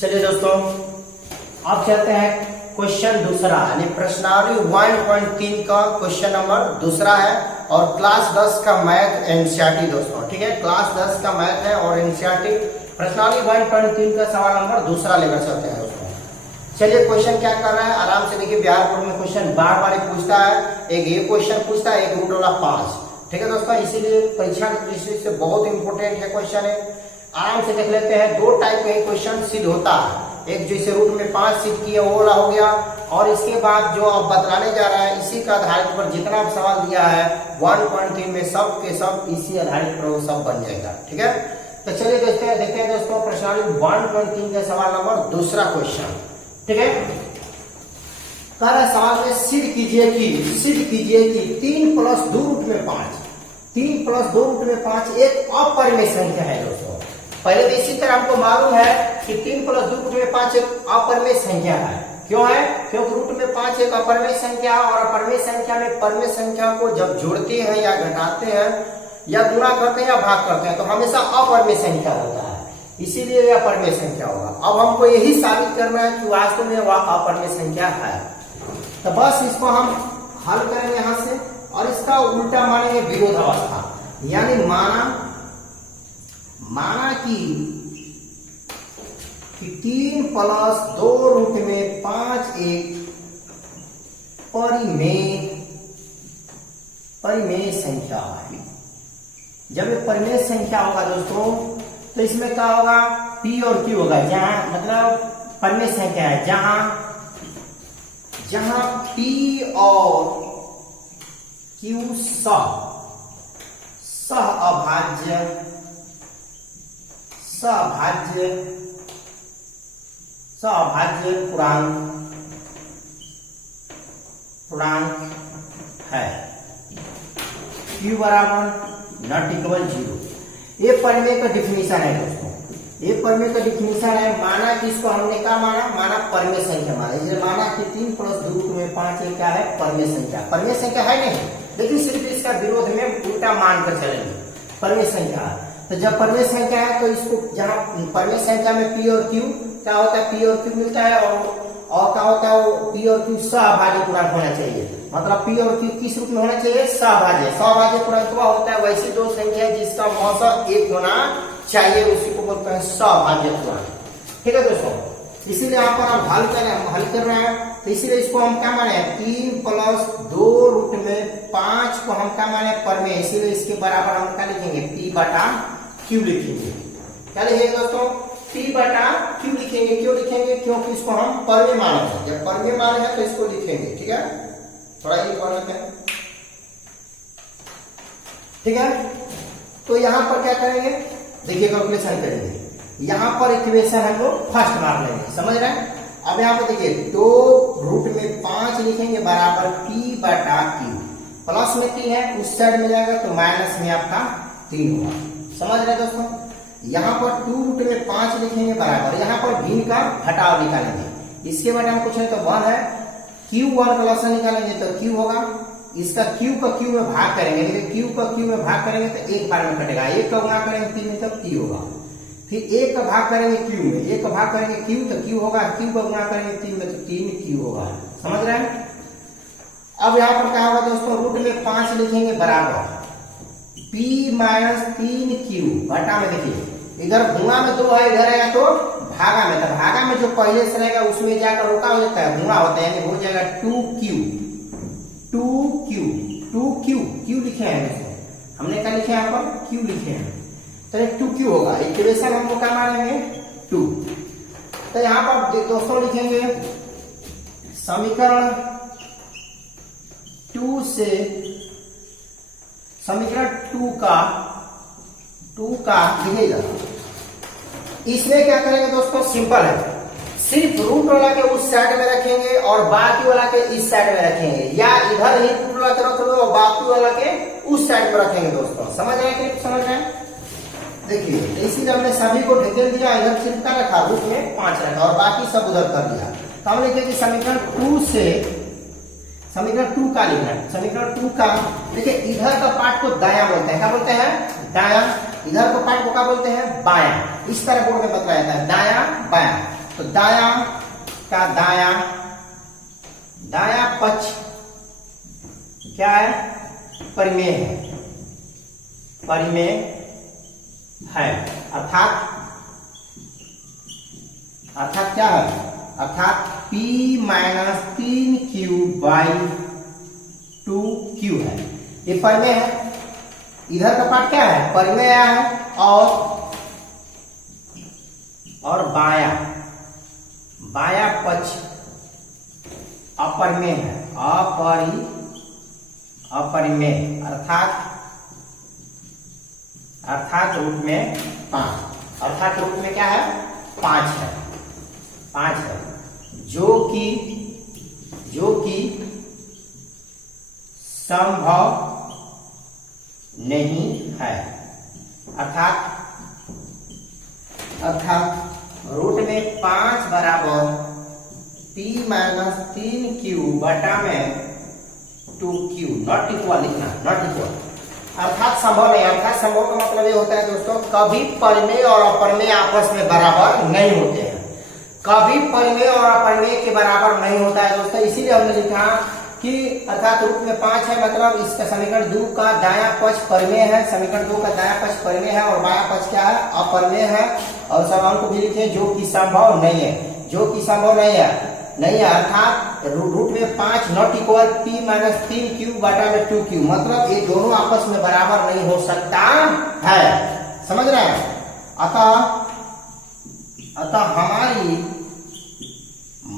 चलिए दोस्तों, अब चलते हैं क्वेश्चन दूसरा, यानी प्रश्नावली 1.3 का क्वेश्चन नंबर दूसरा है और क्लास 10 का मैथ एनसीईआरटी दोस्तों। ठीक है, क्लास 10 का मैथ है और एनसीईआरटी प्रश्नावली 1.3 का सवाल नंबर दूसरा लेकर चलते हैं दोस्तों। चलिए क्वेश्चन क्या कर रहा है, आराम से देखिए। बिहार बोर्ड में क्वेश्चन बार बार पूछता है, एक ये क्वेश्चन पूछता है, एक रूट वाला 5। ठीक है दोस्तों, इसीलिए परीक्षा की दृष्टि से बहुत इंपोर्टेंट है क्वेश्चन है। आराम से देख लेते हैं। दो टाइप का क्वेश्चन सिद्ध होता है, एक जैसे रूट में 5 सिद्ध किया वो वाला हो गया, और इसके बाद जो अब बतलाने जा रहा है इसी का आधारित पर जितना सवाल दिया है 1.3 में सब के सब इसी आधारित पर वो सब बन जाएगा। ठीक है, तो चलिए देखते हैं दोस्तों प्रश्नावली 1.3 का सवाल नंबर दूसरा क्वेश्चन। ठीक है, कह रहा है सवाल में सिद्ध कीजिए कि 3 + 2 रूट में 5, 3 + 2 रूट में 5 एक अपरिमेय संख्या है दोस्तों। पहले तो इसी तरह हमको मालूम है कि 3 + 2 रूट में 5 एक अपरिमेय संख्या है। क्यों है? क्योंकि रूट में 5 एक अपरिमेय संख्या है, और अपरिमेय संख्या में परिमेय संख्या को जब जोड़ते हैं या घटाते हैं या गुणा करते हैं या भाग करते हैं तो हमेशा अपरिमेय संख्या होता है, इसीलिए यह अपरिमेय संख्या होगा। अब हमको यही साबित करना है कि वास्तव में वह अपरिमेय संख्या है। तो बस इसको हम हल करेंगे यहां से, और इसका उल्टा मानेंगे विरोधावस्था, यानी माना कि 3 + 2 रूट में 5 एक परिमेय संख्या है। जब ये परिमेय संख्या होगा दोस्तों तो इसमें क्या होगा, P और Q होगा, जहां मतलब परिमेय संख्या है जहां P और Q सभाज्य पूर्णांक है। Q = 0। ये परिमेय का डिफिनीशन है दोस्तों, ये परिमेय का डिफिनीशन है। माना कि इसको हमने क्या माना परिमेय संख्या माना, इसलिए माना कि 3 + 2 रूट में 5 ये क्या है, परिमेय संख्या। परिमेय संख्या है नहीं, लेकिन सिर्फ इसका विरोध में उल्टा मान कर चलेंगे, परिमेय संख्या है। तो जब परिमेय संख्या है तो इसको जहां परिमेय संख्या में P और Q क्या होता है, P और Q मिलता है, और क्या होता है, वो P और Q सहभाज्य पूर्णांक होना चाहिए। मतलब P और Q किस रूप में होना चाहिए, सहभाज्य पूर्णांक होता है वैसी दो संख्या है जिसका औसत 1 होना चाहिए, उसी को बोलते हैं सहभाज्य पूर्णांक। ठीक है दोस्तों, इसीलिए यहाँ पर हम हल कर रहे हैं, तो इसीलिए इसको हम क्या माने, 3 + 2 रूट में 5 को हम क्या माने, परिमेय, इसीलिए इसके बराबर हम क्या लिखेंगे, P/Q लिखेंगे। क्या लिखेंगे दोस्तों, P/Q लिखेंगे। क्यों लिखेंगे, क्योंकि इसको हम परिमेय माने हैं, जब परिमेय माने हैं तो इसको लिखेंगे। ठीक है, थोड़ा ये पढ़ लेते हैं। ठीक है, तो यहां पर क्या करेंगे, देखिए कैलकुलेशन करेंगे। यहां पर इक्वेशन हम लोग फर्स्ट मार लेंगे, समझ रहे हैं। अब यहां पर देखिए 2 रूट में 5 लिखेंगे बराबर P/Q, प्लस में T है उस साइड में जाएगा तो माइनस में आपका 3 होगा, समझ रहे दोस्तों। यहाँ पर 2 रूट में 5 लिखेंगे बराबर, यहाँ पर भिन्न का घटाव निकालेंगे, इसके बाद हम कुछ नहीं तो 1 है, Q1 प्लस निकालेंगे तो Q होगा, इसका Q का Q में भाग करेंगे, Q का Q में भाग करेंगे तो एक बार में कटेगा, 1 का गुणा करेंगे 3 में तो Q होगा, फिर 1 का भाग करेंगे Q में, 1 का भाग करेंगे Q तो Q होगा, Q का गुणा करेंगे 3 में तो 3Q होगा, समझ रहे हैं। अब यहाँ पर क्या होगा दोस्तों, रूट में 5 लिखेंगे बराबर P - 3Q, घटा में देखिए इधर गुणा में 2 है, इधर आएगा तो भागा में, तो भागा में जो पहले से रहेगा उसमें जाकर रोका हो जाता है, गुणा होता है, यानी हो जाएगा 2Q Q लिखे हैं दोस्तों, हमने क्या लिखे यहाँ पर, Q लिखे हैं, तो 2Q होगा। इक्वेशन हमको क्या मानेंगे, 2। तो यहाँ पर दोस्तों लिखेंगे समीकरण 2 से, समीकरण 2 का लिखेगा। इसमें क्या करेंगे दोस्तों, सिंपल है, सिर्फ रूट वाला के उस साइड में रखेंगे और बाकी वाला के इस साइड में रखेंगे, या इधर ही रूट वाला के रख लो और बाकी वाला के उस साइड में रखेंगे दोस्तों, समझ रहे हैं कि समझ रहे हैं। देखिए इसीलिए हमने सभी को ढकेल दिया, इधर सिर्फ का रखा, रूट में 5 रखा और बाकी सब उधर कर दिया। तो हम लिखेंगे समीकरण 2 से, समीकरण 2 का लिखना है, समीकरण 2 का देखिए इधर का पार्ट को दायां बोलते हैं, क्या बोलते हैं, दायां, इधर को पार्ट को क्या बोलते हैं, बायां। इस तरह बोर्ड में बताया था, दायां बायां। तो दाया का दाया दाया पक्ष क्या है? परिमेय है, परिमेय है। अर्थात क्या है? अर्थात P माइनस 3Q/2Q है। ये परिमेय है। इधर का पार्ट क्या है? परिमेय है। और बाया पक्ष अपरिमेय है, अपरिमेय अर्थात रूट में 5, अर्थात रूट में क्या है? 5 है, 5 है, जो कि संभव नहीं है। अर्थात रूट में 5 बराबर P माइनस 3Q बटा में 2Q, नॉट इक्वल लिखना, नॉट इक्वल। अर्थात संभव नहीं। अर्थात संभव का मतलब ये होता है दोस्तों, कभी परिमेय और अपरिमेय आपस में बराबर नहीं होते हैं, कभी परिमेय और अपरिमेय के बराबर नहीं होता है दोस्तों। इसीलिए हमने लिखा कि अर्थात रूट में 5 है, मतलब इसका समीकरण 2 का दाया पक्ष परिमेय है, समीकरण 2 का दाया पक्ष परिमेय है और बाया पक्ष क्या है? अपरिमेय है। और सवाल को भी लिखे जो कि संभव नहीं है, जो कि संभव नहीं है। अर्थात रूट में 5 not equal P minus 3Q बटा में 2Q, मतलब ये दोनों आपस में बराबर नहीं हो सकता है। समझ रहे हैं? अतः हमारी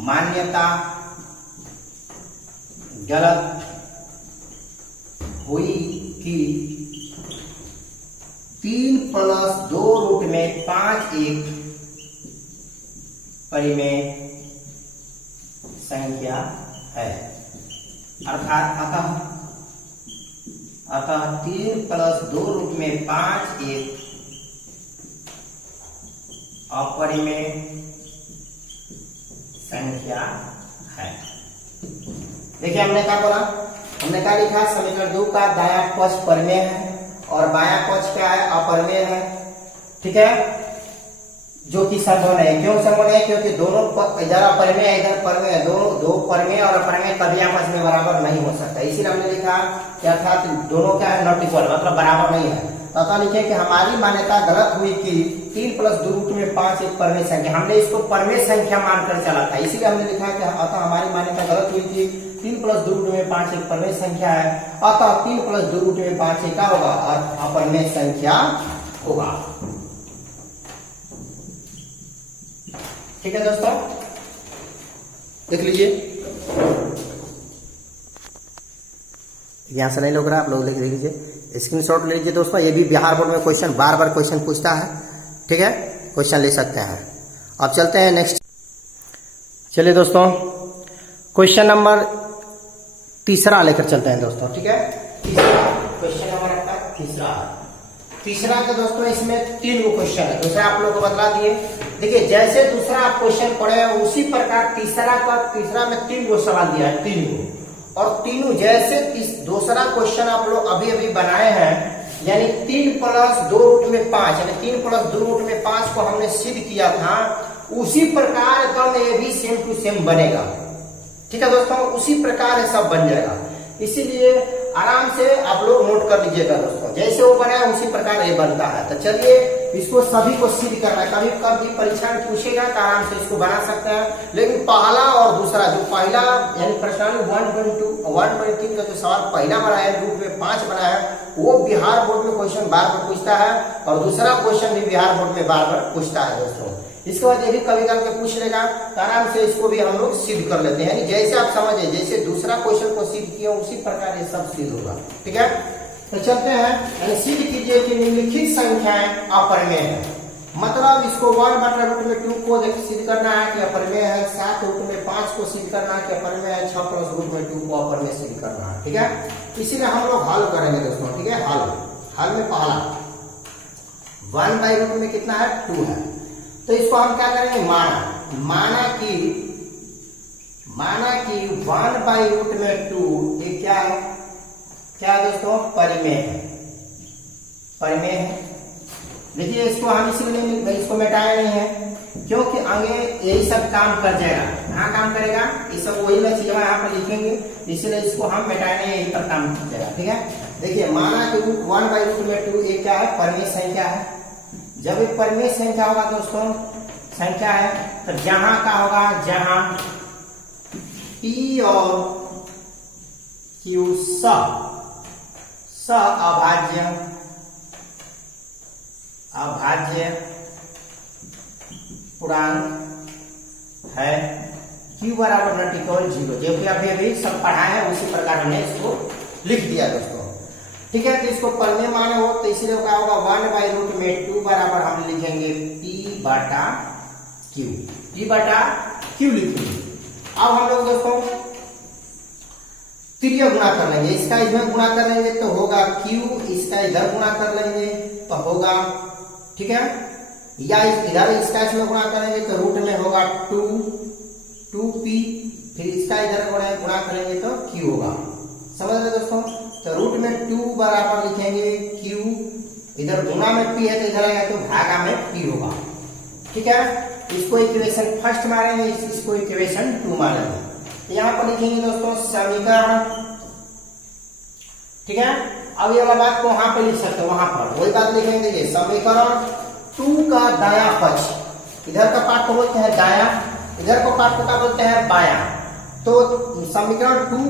मान्यता गलत हुई कि 3 प्लस 2 रूट में 5 एक परिमेय संख्या है। अर्थात अतः 3 प्लस 2 रूट में 5 एक अपरिमेय संख्या है। देखिए हमने क्या बोला? हमने क्या लिखा? समीकरण 2 का दाया पक्ष परिमेय है और बाया पक्ष क्या है? अपरिमेय है। ठीक है, जो कि संभव नहीं। क्यों संभव नहीं? क्योंकि दोनों इधर अपरिमेय है, इधर परिमेय है, दोनों दो परिमेय और अपरिमेय कभी आपस में बराबर नहीं हो सकता। इसीलिए हमने लिखा कि अर्थात दोनों क्या है? नॉट इक्वल, मतलब बराबर नहीं है। तथा लिखे कि हमारी मान्यता गलत हुई कि 3 प्लस 2 रूट में 5 एक परिमेय संख्या, हमने इसको परिमेय संख्या मानकर चला था। इसीलिए हमने लिखा कि अतः हमारी मान्यता गलत हुई थी, 3 प्लस 2 रूट में 5 एक परिमेय संख्या है, अतः 3 प्लस 2 रूट में 5 एक क्या होगा? अपरिमेय संख्या होगा। ठीक है दोस्तों, देख लीजिए, यहां से नहीं लग रहा, आप लोग लिख लीजिए, स्क्रीनशॉट ले लीजिए दोस्तों। ये भी बिहार बोर्ड में क्वेश्चन बार क्वेश्चन पूछता है। ठीक है, क्वेश्चन ले सकते हैं। अब चलते हैं नेक्स्ट। चलिए दोस्तों, क्वेश्चन नंबर 3 लेकर चलते हैं दोस्तों। ठीक है, क्वेश्चन नंबर आपका 3 का दोस्तों, इसमें 3 क्वेश्चन है। दूसरा आप लोग को बतला दिए। देखिए, जैसे दूसरा आप क्वेश्चन पढ़े हैं उसी प्रकार तीसरा में 3 गो सवाल दिया है, 3 गो, और तीनों जैसे दूसरा क्वेश्चन आप लोग अभी बनाए हैं, यानी 3 प्लस 2 रूट में 5, यानी 3 प्लस 2 रूट में 5 को हमने सिद्ध किया था, उसी प्रकार एकदम ये भी सेम टू सेम बनेगा। ठीक है दोस्तों, उसी प्रकार ये सब बन जाएगा। इसीलिए आराम से आप लोग नोट कर लीजिएगा दोस्तों, जैसे वो बना है उसी प्रकार ये बनता है। तो चलिए इसको सभी को सिद्ध करना है। कभी परीक्षा में पूछेगा तो आराम से इसको बना सकते हैं। लेकिन पहला और दूसरा, जो पहला यानी प्रश्नावली 1.3 का जो सवाल पहला बना है, रूट में 5 बना है, वो बिहार बोर्ड में क्वेश्चन बार पूछता है, और दूसरा क्वेश्चन भी बिहार बोर्ड में बार पूछता है दोस्तों। इसके बाद ये भी कभी कभी पूछ लेगा, तो आराम से इसको भी हम लोग सिद्ध कर लेते हैं। यानी जैसे आप समझे, जैसे दूसरा क्वेश्चन को सिद्ध किया उसी प्रकार ये सब सिद्ध होगा। ठीक है, तो चलते हैं। यानी सिद्ध कीजिए कि निम्नलिखित संख्याएं अपरिमेय है। मतलब इसको 1/√2 को सिद्ध करना है कि अपरिमेय है, 7/5 को सिद्ध करना है कि अपरिमेय है, 6 + √2 को अपरिमेय सिद्ध करना है। ठीक है, इसीलिए हम लोग हल करेंगे दोस्तों। ठीक है, हल में पहला 1/√2 में कितना है? 2 है। तो इसको हम क्या करेंगे? माना कि 1/√2 ये क्या है? क्या है दोस्तों? परिमेय है। देखिए इसको हम इसलिए इसको मिटाया नहीं है क्योंकि आगे यही सब काम कर जाएगा, यहाँ काम करेगा, ये सब वही ना चीज यहाँ पर लिखेंगे, इसलिए इसको हम मिटाने यही पर काम कर जाएगा। ठीक है, देखिए माना कि 1/√2 एक क्या है, परिमेय संख्या है। जब एक परिमेय संख्या होगा दोस्तों, संख्या है, तो जहां का होगा, जहां P और Q अभाज्य पूर्णांक है, Q बराबर नॉट इक्वल 0, जो कि अभी सब पढ़ा है उसी प्रकार हमने इसको लिख दिया दोस्तों। ठीक है, तो इसको परिमेय माने हो तो इसलिए क्या होगा, 1/√2 बराबर हम लिखेंगे P/Q, P/Q लिखेंगे। अब हम लोग दोस्तों तृतीय गुणा कर लेंगे, इसका इसमें गुणा कर लेंगे तो होगा Q, इसका इधर गुणा कर लेंगे तो होगा, ठीक है, या इधर इसका इसमें गुणा करेंगे तो रूट में होगा 2P, फिर इसका इधर गुणा करेंगे तो Q होगा। समझ रहे दोस्तों, तो रूट में 2 बराबर लिखेंगे Q, इधर गुणा में P है तो इधर आएगा तो भागा में P होगा। ठीक है, इसको इक्वेशन फर्स्ट मारेंगे, इसको इक्वेशन 2 मारेंगे। यहाँ पर लिखेंगे दोस्तों समीकरण। ठीक है, अब ये वाला बात को वहां पे लिख सकते हो, वहां पर वही बात लिखेंगे, ये समीकरण 2 का दाया पक्ष, इधर का पार्ट को बोलते हैं दाया, इधर को पार्ट को क्या बोलते हैं बाया। तो समीकरण 2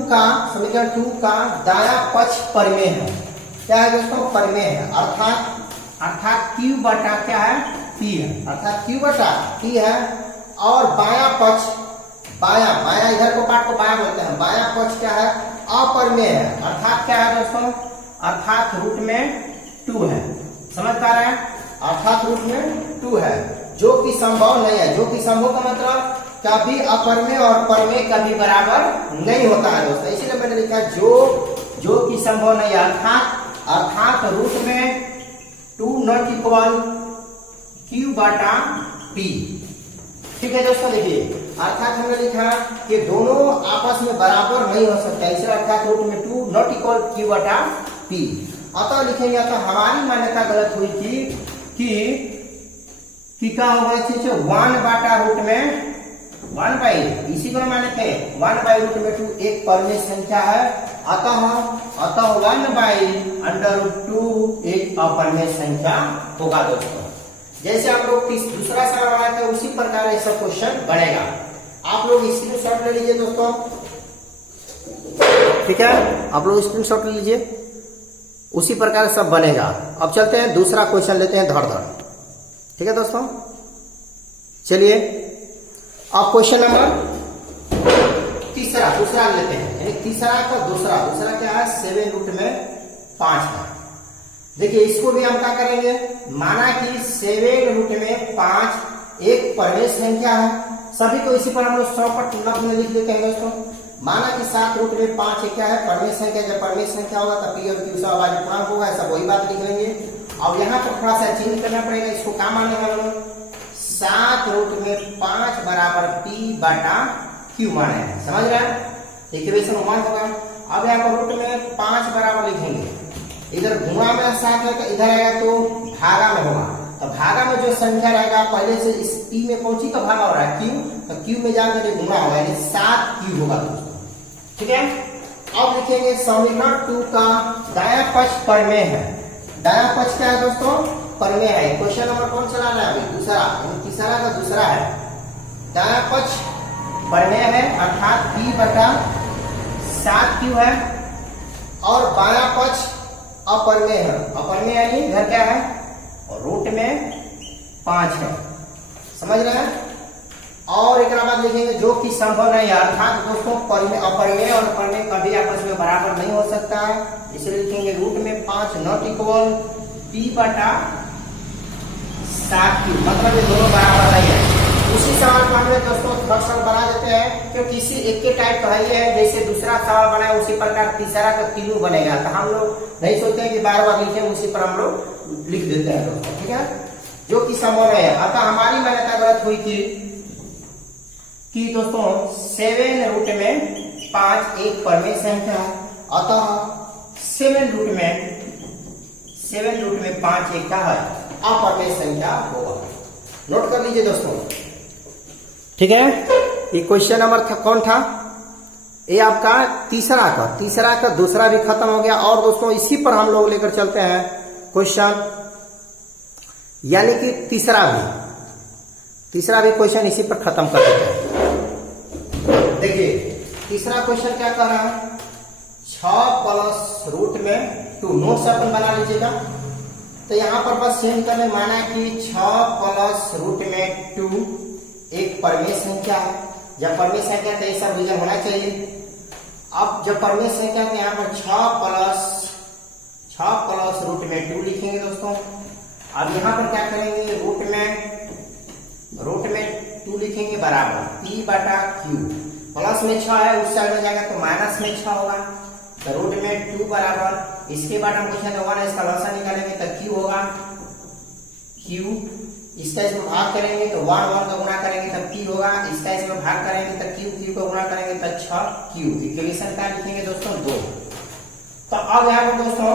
का दाया पक्ष परिमेय है। क्या है दोस्तों, परिमेय है, अर्थात Q बटा क्या है, P है, अर्थात Q बटा P है। और बाया पक्ष, बाया इधर को पार्ट को बाया बोलते हैं, बाया पक्ष क्या है, अपरिमेय है, अर्थात क्या है दोस्तों, अर्थात रूट में 2 है। समझ पा रहे हैं, अर्थात रूट में 2 है, जो कि संभव नहीं है। जो कि संभव का मतलब कभी अपरिमेय और परिमेय कभी बराबर नहीं होता है दोस्तों, इसीलिए मैंने लिखा जो कि संभव नहीं है, अर्थात रूट में 2 नॉट इक्वल Q/P। ठीक है दोस्तों, देखिए अर्थात हमने लिखा कि दोनों आपस में बराबर नहीं हो सकता, इसलिए अर्थात रूट में 2 नॉट इक्वल Q/P। अतः लिखेंगे, अतः हमारी मान्यता गलत हुई थी कि क्या हो गया, 1/√2 में 1/, इसी को माने थे 1/√2 एक परिमेय संख्या है, अतः 1/√2 एक अपरिमेय संख्या होगा दोस्तों। जैसे आप लोग दूसरा सवाल बनाते हैं उसी प्रकार ऐसा क्वेश्चन बनेगा। आप लोग स्क्रीनशॉट ले लीजिए दोस्तों। ठीक है, आप लोग स्क्रीनशॉट ले लीजिए, उसी प्रकार सब बनेगा। अब चलते हैं दूसरा क्वेश्चन लेते हैं धड़। ठीक है दोस्तों, चलिए अब क्वेश्चन नंबर दूसरा लेते हैं, यानी तीसरा का दूसरा क्या है, 7√5 है। देखिए इसको भी हम क्या करेंगे, माना कि 7√5 एक परिमेय संख्या है, सभी को इसी पर हम लोग 100 में लिख देते हैं दोस्तों। माना कि 7√5 क्या है, परिमेय संख्या, जब परिमेय संख्या होगा तब P और Q सब अभाज्य पूर्णांक होगा, ऐसा वही बात लिख लेंगे। अब यहाँ पर थोड़ा सा चेंज करना पड़ेगा, इसको क्या मानेगा हम लोग, 7√5 बराबर P/Q माने हैं। समझ रहे हैं, इक्वेशन 1 होगा। अब यहाँ पर रूट में 5 बराबर लिखेंगे, इधर गुणा में 7 है तो इधर आएगा तो भागा में होगा, तो भागा में जो संख्या रहेगा पहले से इस P में पहुंची तो भागा हो रहा है Q, तो Q में जाकर गुणा होगा, यानी 7Q होगा दोस्तों। ठीक है, अब लिखेंगे समीकरण 2 का दाया पक्ष परिमेय है। दाया पक्ष क्या है दोस्तों, परिमेय है। क्वेश्चन नंबर कौन चला रहा है अभी, दूसरा, तीसरा का दूसरा है। दाया पक्ष परिमेय है, अर्थात P/7Q है, और बाया पक्ष अपरिमेय है। अपरिमेय यानी इधर क्या है, और रूट में 5 है। समझ रहे हैं, और एक बाद लिखेंगे जो कि संभव नहीं है, अर्थात दोस्तों अपरिमेय और परिमेय कभी आपस में बराबर नहीं हो सकता है, इसलिए लिखेंगे रूट में 5 नॉट इक्वल P/7Q, मतलब ये दोनों बराबर नहीं है। उसी सवाल को हम दोस्तों थर्ड सवाल बना देते हैं, क्योंकि इसी एक के टाइप का ही है, जैसे दूसरा सवाल बना है उसी प्रकार तीसरा का तीनों बनेगा, तो हम लोग नहीं सोचते हैं कि बार बार लिखें, उसी पर हम लोग लिख देते हैं दोस्तों। ठीक है, जो कि संभव है। अतः हमारी मान्यता गलत हुई थी कि दोस्तों 7√5 एक परिमेय संख्या है, अतः 7√5 एक क्या है, अपरिमेय संख्या होगा। नोट कर लीजिए दोस्तों, ठीक है। ये क्वेश्चन नंबर कौन था? ये आपका तीसरा का दूसरा भी खत्म हो गया। और दोस्तों इसी पर हम लोग लेकर चलते हैं क्वेश्चन, यानी कि तीसरा भी क्वेश्चन इसी पर खत्म कर देते हैं। देखिए तीसरा क्वेश्चन क्या कर रहा है, 6 प्लस रूट में 2। नोट्स अपन बना लीजिएगा। तो यहाँ पर बस सेम करने माना है कि 6 प्लस रूट में 2 एक परिमेय संख्या है। जब परिमेय संख्या तो ये सब रीजन होना चाहिए। अब जब परिमेय संख्या तो यहाँ पर 6 प्लस रूट में 2 लिखेंगे दोस्तों। अब यहाँ पर क्या करेंगे, रूट में 2 लिखेंगे बराबर p/q। प्लस में 6 है, उस साइड में जाएगा तो माइनस में 6 होगा। तो रूट में 2 बराबर, इसके बाद हम क्वेश्चन 1 है, इसका लॉसा निकालेंगे तो q होगा q। इसका इसमें भाग करेंगे तो 1 का गुणा करेंगे तब p होगा। इसका इसमें भाग करेंगे तो q को गुणा करेंगे तो 6q। इक्वेशन का लिखेंगे दोस्तों 2। तो अब यहाँ पर दोस्तों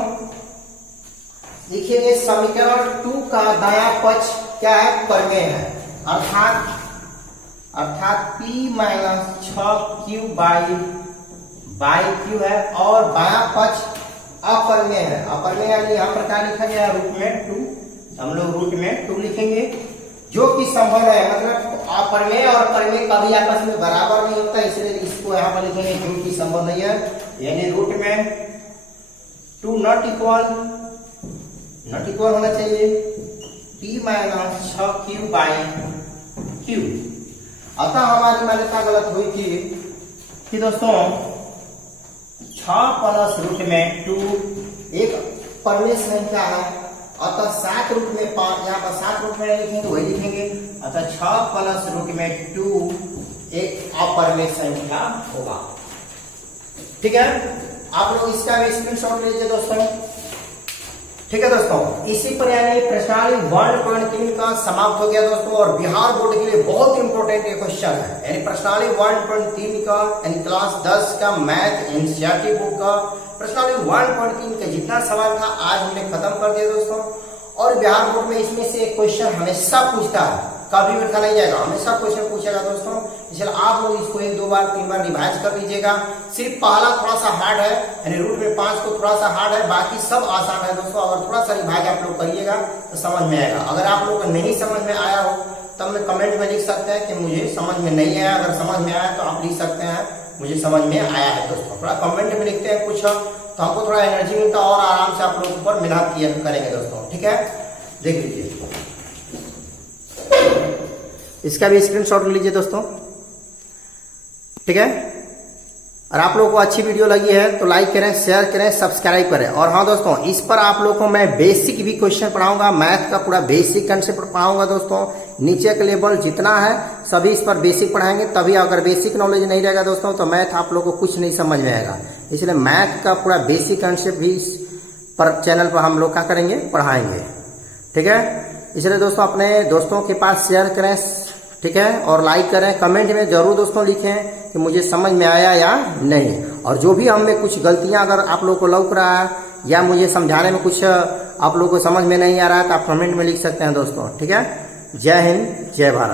लिखेंगे समीकरण 2 का दायां पक्ष क्या है, परिमेय है, अर्थात p minus 6q by q है। और बायां पक्ष अपरिमेय है। अपरिमेय यानी यहाँ पर क्या लिखा गया, रूट में 2। हम लोग रूट में 2 लिखेंगे, जो कि संभव है, मतलब अपरिमेय और परिमेय कभी आपस में बराबर नहीं होता, इसलिए इसको यहाँ पर लिखेंगे जो कि संभव नहीं है। यानी रूट में 2 नॉट इक्वल होना चाहिए p minus 6q by q। अतः हमारी मान्यता गलत हुई थी कि दोस्तों 6 प्लस रूट में 2 एक परिमेय संख्या है। अतः 7 रूट में 5, यहाँ पर 7 रूट में लिखेंगे तो वही लिखेंगे। अतः 6 प्लस रूट में 2 एक अपरिमेय संख्या होगा। ठीक है, आप लोग इसका भी स्क्रीनशॉट लीजिए दोस्तों। ठीक है दोस्तों, इसी पर यानी प्रश्नावली 1.3 का समाप्त हो गया दोस्तों। और बिहार बोर्ड के लिए बहुत इंपॉर्टेंट ये क्वेश्चन है, यानी प्रश्नावली 1.3 का, यानी क्लास 10 का मैथ एनसीईआरटी बुक का प्रश्नावली 1.3 का जितना सवाल था आज हमने खत्म कर दिया दोस्तों। और बिहार बोर्ड में इसमें से एक क्वेश्चन हमेशा पूछता है, कभी बैठा नहीं जाएगा, हमेशा क्वेश्चन पूछेगा दोस्तों। इसलिए आप लोग इसको 1, 2 बार 3 बार रिवाइज कर लीजिएगा। सिर्फ पहला थोड़ा सा हार्ड है, यानी रूट में 5 को थोड़ा सा हार्ड है, बाकी सब आसान है दोस्तों। अगर थोड़ा सा रिवाइज आप लोग करिएगा तो समझ में आएगा। अगर आप लोग को नहीं समझ में आया हो तब में कमेंट में लिख सकते हैं कि मुझे समझ में नहीं आया। अगर समझ में आया तो आप लिख सकते हैं मुझे समझ में आया है दोस्तों। थोड़ा कमेंट में लिखते हैं कुछ, तो हमको थोड़ा एनर्जी मिलता है और आराम से आप लोग ऊपर मेहनत करेंगे दोस्तों। ठीक है, देख लीजिए, इसका भी स्क्रीनशॉट लीजिए दोस्तों। ठीक है, और आप लोगों को अच्छी वीडियो लगी है तो लाइक करें, शेयर करें, सब्सक्राइब करें। और हाँ दोस्तों, इस पर आप लोगों को मैं बेसिक भी क्वेश्चन पढ़ाऊंगा, मैथ का पूरा बेसिक कंसेप्ट पढ़ाऊंगा दोस्तों। नीचे का लेवल जितना है सभी इस पर बेसिक पढ़ाएंगे, तभी अगर बेसिक नॉलेज नहीं रहेगा दोस्तों तो मैथ आप लोगों को कुछ नहीं समझ में आएगा। इसलिए मैथ का पूरा बेसिक कंसेप्ट भी इस पर चैनल पर हम लोग क्या करेंगे, पढ़ाएंगे। ठीक है, इसलिए दोस्तों अपने दोस्तों के पास शेयर करें, ठीक है, और लाइक करें। कमेंट में जरूर दोस्तों लिखें कि मुझे समझ में आया या नहीं। और जो भी हमें कुछ गलतियां अगर आप लोगों को लौक रहा है या मुझे समझाने में कुछ आप लोगों को समझ में नहीं आ रहा है तो आप कमेंट में लिख सकते हैं दोस्तों। ठीक है, जय हिंद, जय भारत।